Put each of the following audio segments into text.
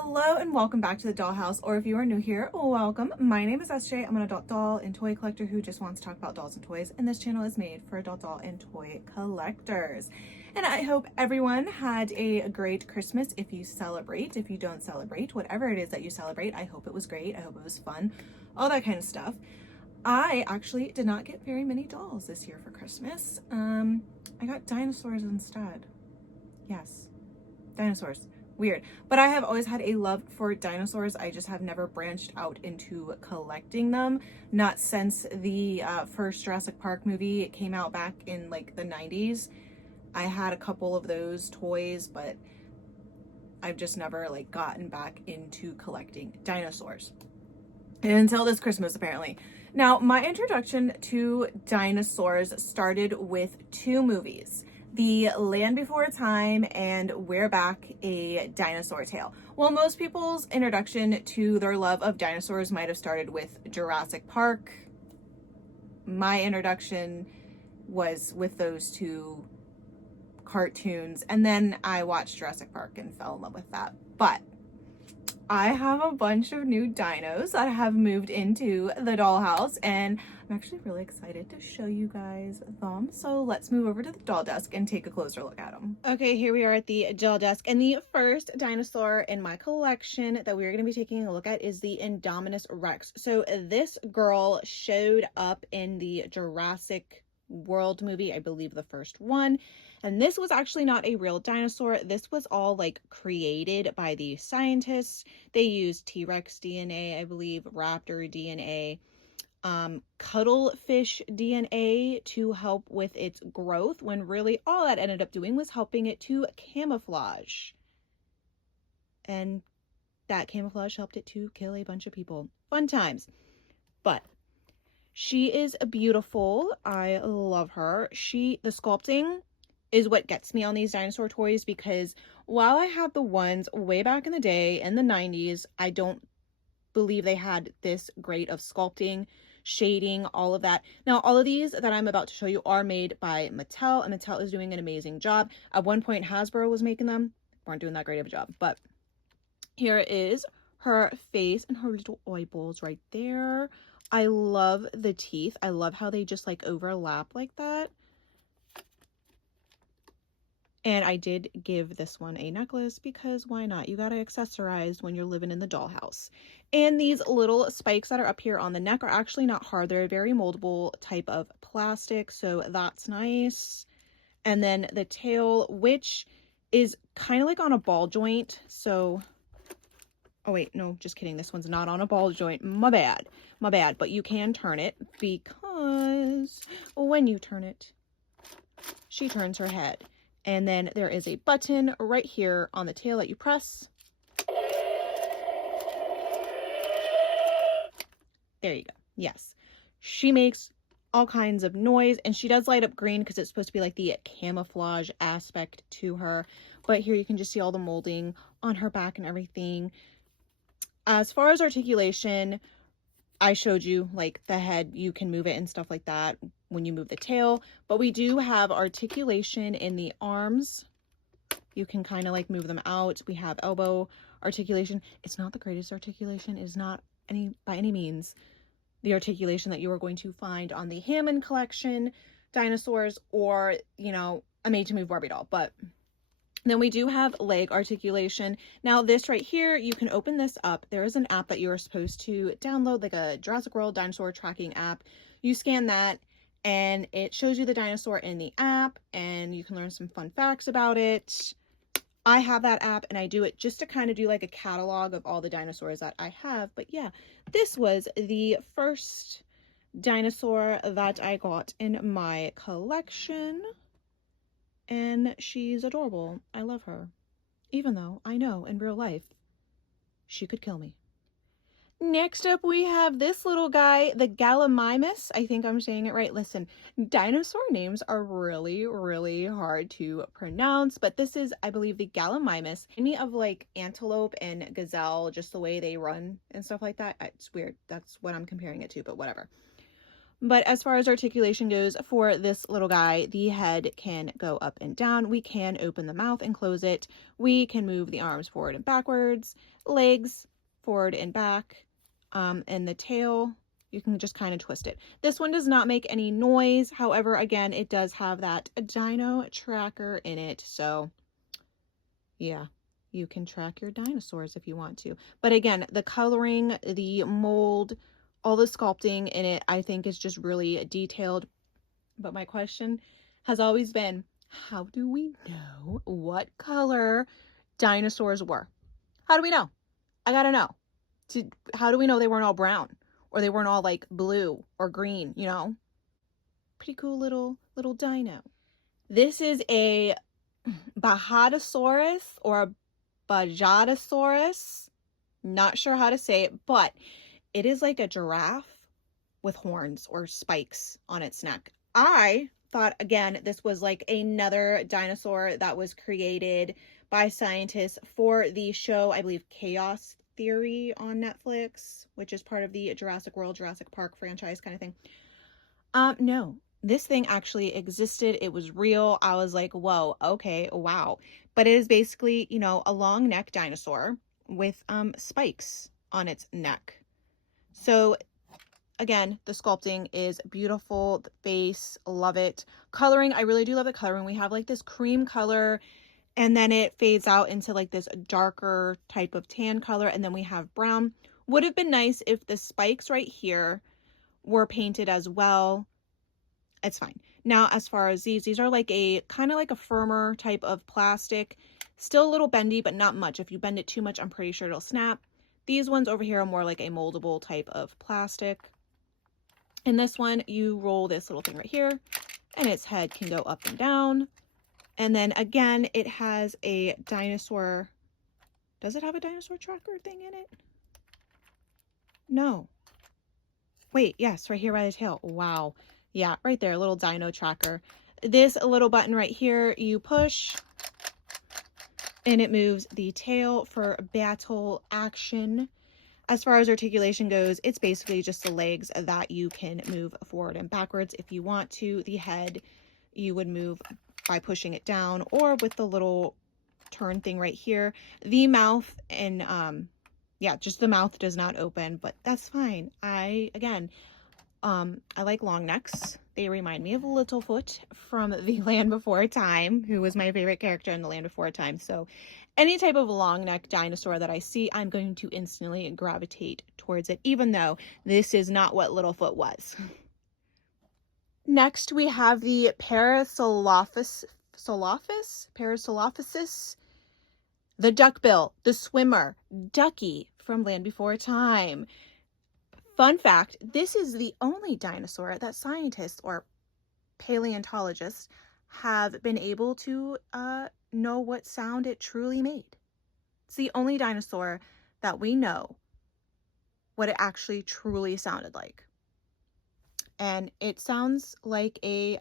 Hello and welcome back to the Dollhouse, or if you are new here, welcome. My name is SJ. I'm an adult doll and toy collector who just wants to talk about dolls and toys, and this channel is made for adult doll and toy collectors. And I hope everyone had a great Christmas if you celebrate. If you don't celebrate, whatever it is that you celebrate, I hope it was great. I hope it was fun, all that kind of stuff. I actually did not get very many dolls this year for Christmas. I got dinosaurs instead. Yes, dinosaurs. Weird, but I have always had a love for dinosaurs. I just have never branched out into collecting them. Not since the first Jurassic Park movie. It came out back in like the 90s. I had a couple of those toys, but I've just never like gotten back into collecting dinosaurs until this Christmas, apparently. Now, my introduction to dinosaurs started with two movies. The Land Before Time and We're Back, a Dinosaur Tale. Well, most people's introduction to their love of dinosaurs might have started with Jurassic Park. My introduction was with those two cartoons, and then I watched Jurassic Park and fell in love with that. But I have a bunch of new dinos that have moved into the dollhouse, and I'm actually really excited to show you guys them. So let's move over to the doll desk and take a closer look at them. Okay, here we are at the doll desk, and the first dinosaur in my collection that we're going to be taking a look at is the Indominous Rex. So this girl showed up in the Jurassic World movie, I believe the first one. And this was actually not a real dinosaur. This was all like created by the scientists. They used T-Rex DNA, I believe, raptor DNA, cuttlefish DNA to help with its growth, when really all that ended up doing was helping it to camouflage. And that camouflage helped it to kill a bunch of people. Fun times. But she is beautiful. I love her. The sculpting is what gets me on these dinosaur toys, because while I have the ones way back in the day in the 90s, I don't believe they had this great of sculpting, shading, all of that. Now, all of these that I'm about to show you are made by Mattel, and Mattel is doing an amazing job. At one point, Hasbro was making them. Weren't doing that great of a job, but here is her face and her little eyeballs right there. I love the teeth. I love how they just like overlap like that. And I did give this one a necklace, because why not? You gotta accessorize when you're living in the dollhouse. And these little spikes that are up here on the neck are actually not hard. They're a very moldable type of plastic, so that's nice. And then the tail, which is kind of like on a ball joint. So, oh wait, no, just kidding. This one's not on a ball joint. My bad. My bad. But you can turn it, because when you turn it, she turns her head. And then there is a button right here on the tail that you press. There you go. Yes. She makes all kinds of noise, and she does light up green because it's supposed to be like the camouflage aspect to her. But here you can just see all the molding on her back and everything. As far as articulation, I showed you like the head, you can move it and stuff like that when you move the tail, but we do have articulation in the arms. You can kind of like move them out. We have elbow articulation. It's not the greatest articulation. It is not by any means the articulation that you are going to find on the Hammond collection dinosaurs, or, you know, a made to move Barbie doll. But then we do have leg articulation. Now this right here, you can open this up. There is an app that you are supposed to download, like a Jurassic World dinosaur tracking app. You scan that and it shows you the dinosaur in the app, and you can learn some fun facts about it. I have that app, and I do it just to kind of do like a catalog of all the dinosaurs that I have. But yeah, this was the first dinosaur that I got in my collection. And she's adorable. I love her. Even though I know in real life she could kill me. Next up, we have this little guy, the Gallimimus. I think I'm saying it right. Listen, dinosaur names are really, really hard to pronounce, but this is, I believe, the Gallimimus. Any of like antelope and gazelle, just the way they run and stuff like that. It's weird. That's what I'm comparing it to, but whatever. But as far as articulation goes for this little guy, the head can go up and down. We can open the mouth and close it. We can move the arms forward and backwards, legs forward and back, and the tail, you can just kind of twist it. This one does not make any noise. However, again, it does have that dino tracker in it. So yeah, you can track your dinosaurs if you want to. But again, the coloring, the mold, all the sculpting in it, I think is just really detailed. But my question has always been, how do we know what color dinosaurs were? How do we know? I gotta know. How do we know they weren't all brown? Or they weren't all like blue or green, you know? Pretty cool little dino. This is a Bajadasaurus or a Bajadasaurus. Not sure how to say it, but it is like a giraffe with horns or spikes on its neck. I thought, again, this was like another dinosaur that was created by scientists for the show, I believe, Chaos Theory on Netflix, which is part of the Jurassic World, Jurassic Park franchise kind of thing. No, this thing actually existed. It was real. I was like, whoa, okay, wow. But it is basically, you know, a long neck dinosaur with spikes on its neck. So again, the sculpting is beautiful. The face, love it. Coloring, I really do love the coloring. We have like this cream color, and then it fades out into like this darker type of tan color, and then we have brown. Would have been nice if the spikes right here were painted as well. It's fine. Now, as far as these are like a kind of like a firmer type of plastic. Still a little bendy, but not much. If you bend it too much, I'm pretty sure it'll snap. These ones over here are more like a moldable type of plastic. In this one, you roll this little thing right here, and its head can go up and down. And then again, it has a dinosaur. Does it have a dinosaur tracker thing in it? No. Wait, yes, right here by the tail. Wow. Yeah, right there, little dino tracker. This little button right here, you push, and it moves the tail for battle action. As far as articulation goes, it's basically just the legs that you can move forward and backwards if you want to. The head, you would move by pushing it down or with the little turn thing right here. The mouth and, yeah, just the mouth does not open, but that's fine. I like long necks. They remind me of Littlefoot from The Land Before Time, who was my favorite character in The Land Before Time. So any type of long neck dinosaur that I see, I'm going to instantly gravitate towards it, even though this is not what Littlefoot was. Next, we have the Parasophagus, the duckbill, the swimmer, Ducky from Land Before Time. Fun fact, this is the only dinosaur that scientists or paleontologists have been able to know what sound it truly made. It's the only dinosaur that we know what it actually truly sounded like. And it sounds like a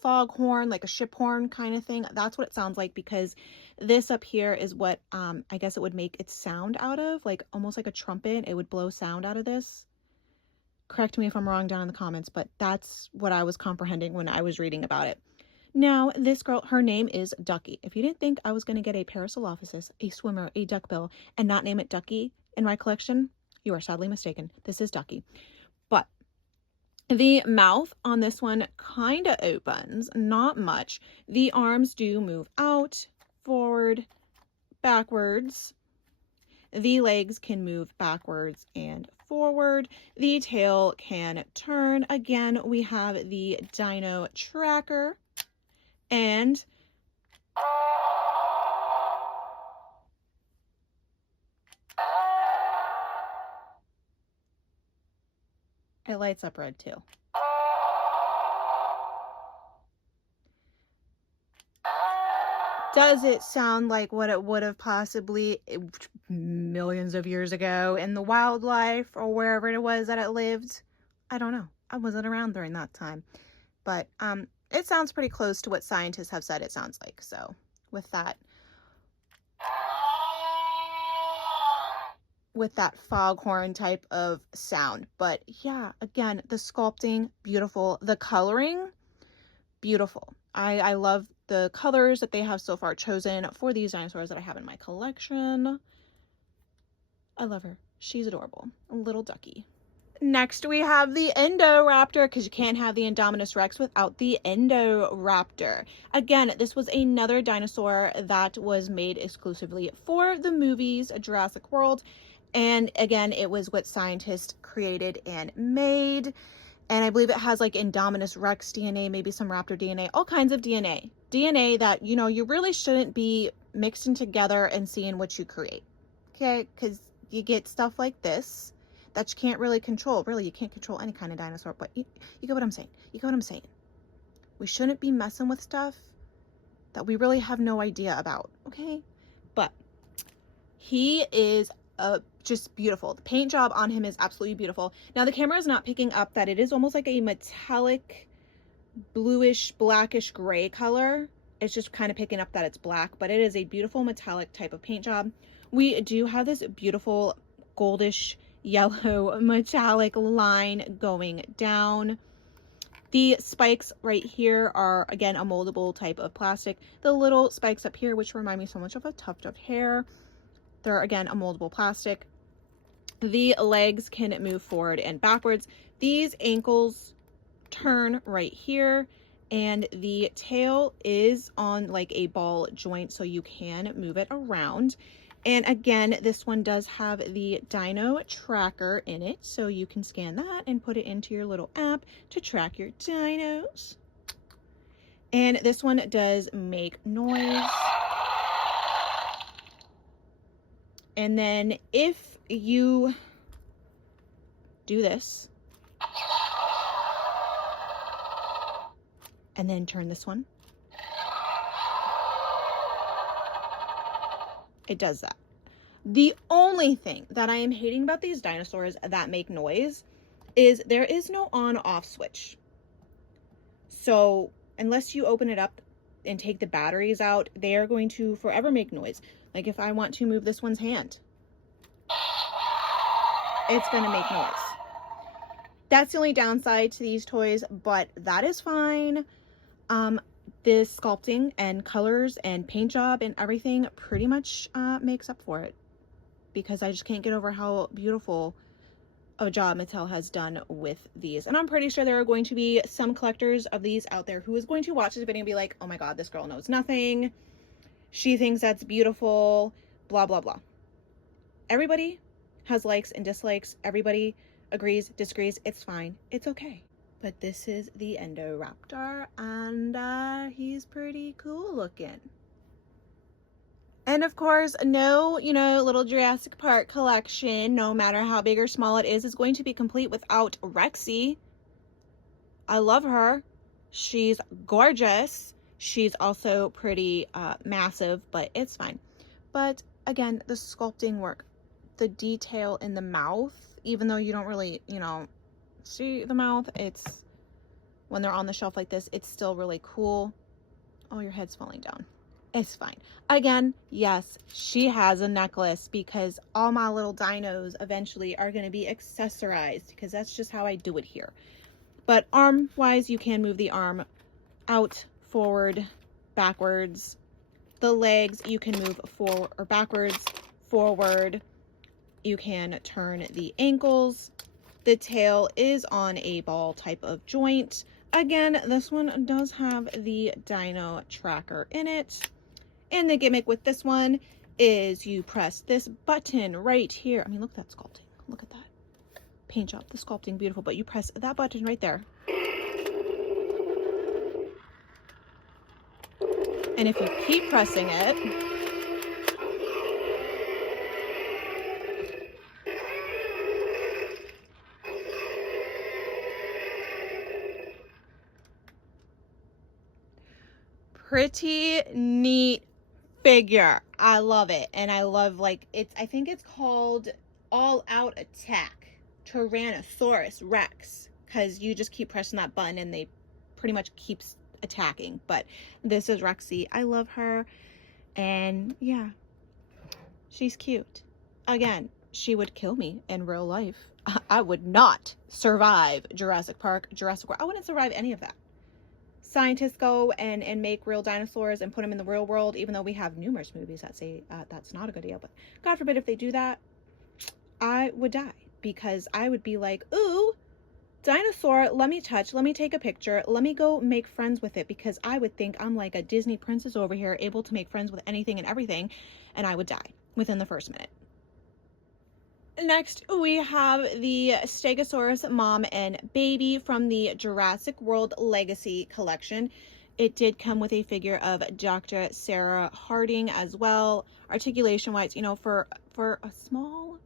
foghorn, like a ship horn kind of thing. That's what it sounds like, because this up here is what I guess it would make its sound out of, like almost like a trumpet. It would blow sound out of this. Correct me if I'm wrong down in the comments, but that's what I was comprehending when I was reading about it. Now, this girl, her name is Ducky. If you didn't think I was going to get a Parasophagus, a swimmer, a duckbill, and not name it Ducky in my collection, you are sadly mistaken. This is Ducky. But the mouth on this one kind of opens, not much. The arms do move out, forward, backwards. The legs can move backwards and forward. The tail can turn. Again, we have the dino tracker, and it lights up red too. Does it sound like what it would have possibly millions of years ago in the wildlife or wherever it was that it lived? I don't know. I wasn't around during that time. But it sounds pretty close to what scientists have said it sounds like. So with that, with that foghorn type of sound. But yeah, again, the sculpting, beautiful. The coloring, beautiful. I love the colors that they have so far chosen for these dinosaurs that I have in my collection. I love her. She's adorable. A little ducky. Next, we have the Indoraptor, because you can't have the Indominous Rex without the Indoraptor. Again, this was another dinosaur that was made exclusively for the movies Jurassic World. And again, it was what scientists created and made. And I believe it has like Indominus Rex DNA, maybe some raptor DNA, all kinds of DNA. DNA that, you know, you really shouldn't be mixing together and seeing what you create. Okay? Because you get stuff like this that you can't really control. Really, you can't control any kind of dinosaur, but you get what I'm saying. You get what I'm saying. We shouldn't be messing with stuff that we really have no idea about, okay? But he is just beautiful. The paint job on him is absolutely beautiful. Now, the camera is not picking up that it is almost like a metallic, bluish, blackish gray color. It's just kind of picking up that it's black, but it is a beautiful metallic type of paint job. We do have this beautiful goldish yellow metallic line going down. The spikes right here are, again, a moldable type of plastic. The little spikes up here, which remind me so much of a tuft of hair, they're, again, a moldable plastic. The legs can move forward and backwards. These ankles turn right here, and the tail is on like a ball joint, so you can move it around. And again, this one does have the dino tracker in it, so you can scan that and put it into your little app to track your dinos. And this one does make noise. And then if you do this, and then turn this one, it does that. The only thing that I am hating about these dinosaurs that make noise is there is no on-off switch. So unless you open it up and take the batteries out, they are going to forever make noise. Like if I want to move this one's hand, it's going to make noise. That's the only downside to these toys, but that is fine. This sculpting and colors and paint job and everything pretty much makes up for it, because I just can't get over how beautiful of a job Mattel has done with these. And I'm pretty sure there are going to be some collectors of these out there who is going to watch this video and be like, oh my god, this girl knows nothing. She thinks that's beautiful, blah, blah, blah. Everybody has likes and dislikes. Everybody agrees, disagrees. It's fine. It's okay. But this is the Indoraptor, and he's pretty cool looking. And of course, no, little Jurassic Park collection, no matter how big or small it is going to be complete without Rexy. I love her. She's gorgeous. She's also pretty massive, but it's fine. But again, the sculpting work, the detail in the mouth, even though you don't really, see the mouth, it's when they're on the shelf like this, it's still really cool. Oh, your head's falling down. It's fine. Again, yes, she has a necklace, because all my little dinos eventually are going to be accessorized, because that's just how I do it here. But arm wise, you can move the arm out, forward, backwards. The legs you can move forward or backwards, forward. You can turn the ankles. The tail is on a ball type of joint. Again, this one does have the dino tracker in it. And the gimmick with this one is you press this button right here. I mean, look at that sculpting. Look at that. Paint job, the sculpting, beautiful. But you press that button right there. And if you keep pressing it, pretty neat figure. I love it. And I love, like, I think it's called All Out Attack Tyrannosaurus Rex, because you just keep pressing that button and they pretty much keeps attacking. But this is Rexy. I love her. And yeah, she's cute. Again, she would kill me in real life. I would not survive Jurassic Park, Jurassic World. I wouldn't survive any of that. Scientists go and make real dinosaurs and put them in the real world, even though we have numerous movies that say that's not a good idea. But God forbid if they do that, I would die, because I would be like, ooh, dinosaur, let me touch, let me take a picture, let me go make friends with it, because I would think I'm like a Disney princess over here, able to make friends with anything and everything, and I would die within the first minute. Next, we have the Stegosaurus mom and baby from the Jurassic World Legacy Collection. It did come with a figure of Dr. Sarah Harding as well. Articulation-wise, you know, for a small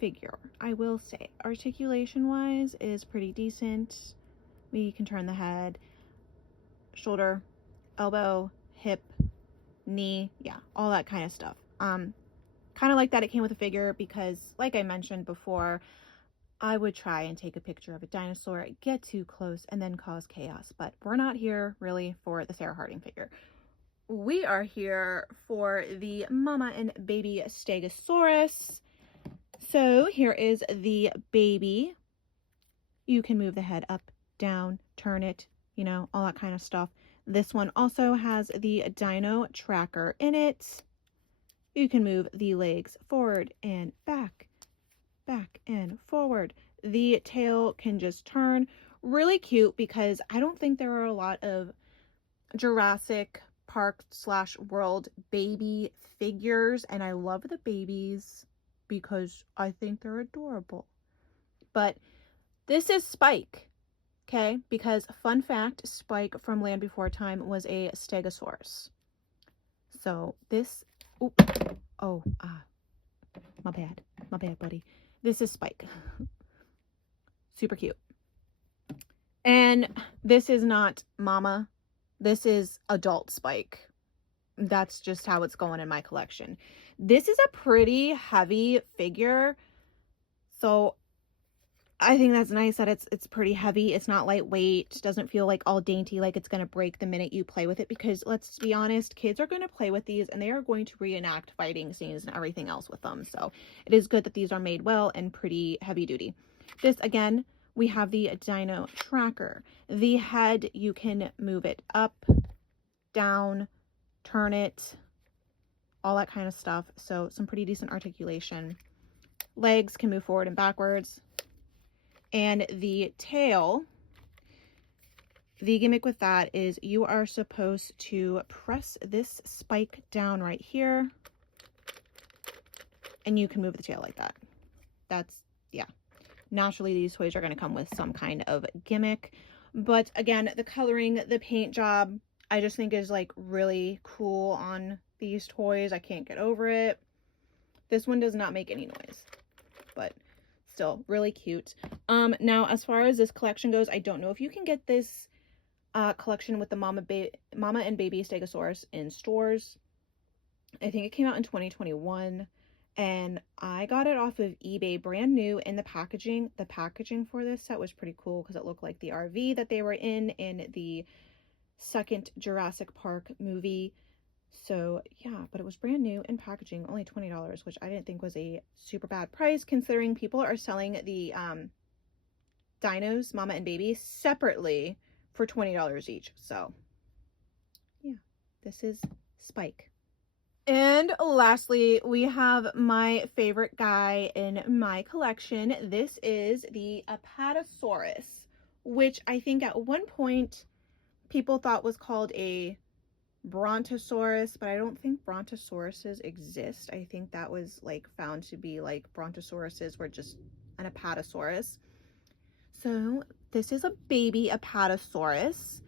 figure, I will say, articulation-wise is pretty decent. We can turn the head, shoulder, elbow, hip, knee, yeah, all that kind of stuff. Kind of like that it came with a figure, because like I mentioned before, I would try and take a picture of a dinosaur, get too close, and then cause chaos. But we're not here really for the Sarah Harding figure. We are here for the mama and baby Stegosaurus. So here is the baby. You can move the head up, down, turn it, you know, all that kind of stuff. This one also has the dino tracker in it. You can move the legs forward and back, back and forward. The tail can just turn. Really cute, because I don't think there are a lot of Jurassic Park / World baby figures, and I love the babies because I think they're adorable. But this is Spike, okay? Because fun fact, Spike from Land Before Time was a Stegosaurus. So this, my bad, buddy. This is Spike. Super cute. And this is not mama. This is adult Spike. That's just how it's going in my collection. This is a pretty heavy figure, so I think that's nice that it's pretty heavy. It's not lightweight. It doesn't feel like all dainty, like it's going to break the minute you play with it, because let's be honest, kids are going to play with these and they are going to reenact fighting scenes and everything else with them. So it is good that these are made well and pretty heavy duty. This, again, we have the dino tracker. The head, you can move it up, down, turn it, all that kind of stuff. So some pretty decent articulation. Legs can move forward and backwards. And the tail, the gimmick with that is you are supposed to press this spike down right here, and you can move the tail like that. That's, yeah. Naturally, these toys are going to come with some kind of gimmick. But again, the coloring, the paint job, I just think is like really cool on these toys. I can't get over it. This one does not make any noise, but still really cute. Now as far as this collection goes, I don't know if you can get this collection with the mama and baby Stegosaurus in stores. I think it came out in 2021, and I got it off of eBay brand new. In the packaging for this set was pretty cool, because it looked like the RV that they were in the second Jurassic Park movie. So yeah, but it was brand new in packaging, only $20, which I didn't think was a super bad price, considering people are selling the dinos, mama and baby, separately for $20 each. So yeah, this is Spike. And lastly, we have my favorite guy in my collection. This is the Apatosaurus, which I think at one point people thought was called a Brontosaurus, but I don't think Brontosauruses exist. I think that was like found to be like Brontosauruses were just an Apatosaurus. So this is a baby Apatosaurus.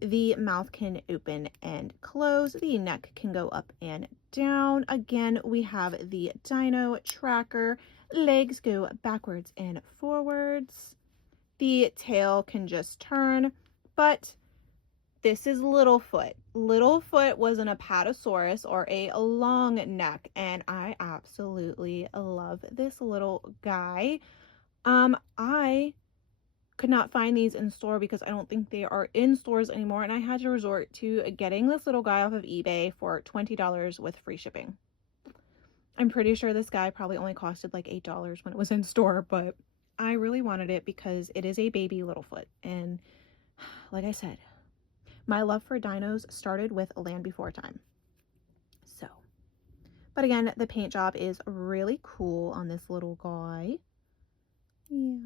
The mouth can open and close. The neck can go up and down. Again, we have the dino tracker. Legs go backwards and forwards. The tail can just turn, but this is Littlefoot. Littlefoot was an Apatosaurus, or a long neck, and I absolutely love this little guy. I could not find these in store because I don't think they are in stores anymore, and I had to resort to getting this little guy off of eBay for $20 with free shipping. I'm pretty sure this guy probably only costed like $8 when it was in store, but I really wanted it because it is a baby Littlefoot. And like I said, my love for dinos started with Land Before Time. So, but again, the paint job is really cool on this little guy. Yeah.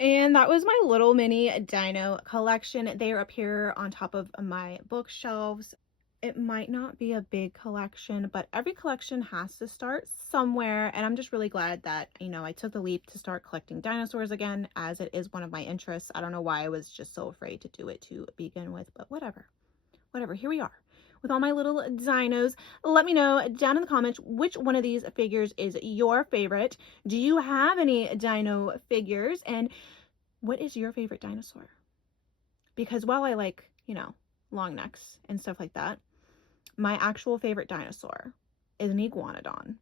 And that was my little mini dino collection. They are up here on top of my bookshelves. It might not be a big collection, but every collection has to start somewhere. And I'm just really glad that, you know, I took the leap to start collecting dinosaurs again, as it is one of my interests. I don't know why I was just so afraid to do it to begin with, but whatever. Whatever, here we are with all my little dinos. Let me know down in the comments which one of these figures is your favorite. Do you have any dino figures? And what is your favorite dinosaur? Because while I like, you know, long necks and stuff like that, my actual favorite dinosaur is an iguanodon.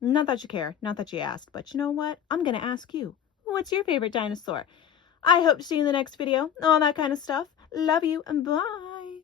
Not that you care, not that you asked, but you know what? I'm gonna ask you, what's your favorite dinosaur? I hope to see you in the next video, all that kind of stuff. Love you, and bye.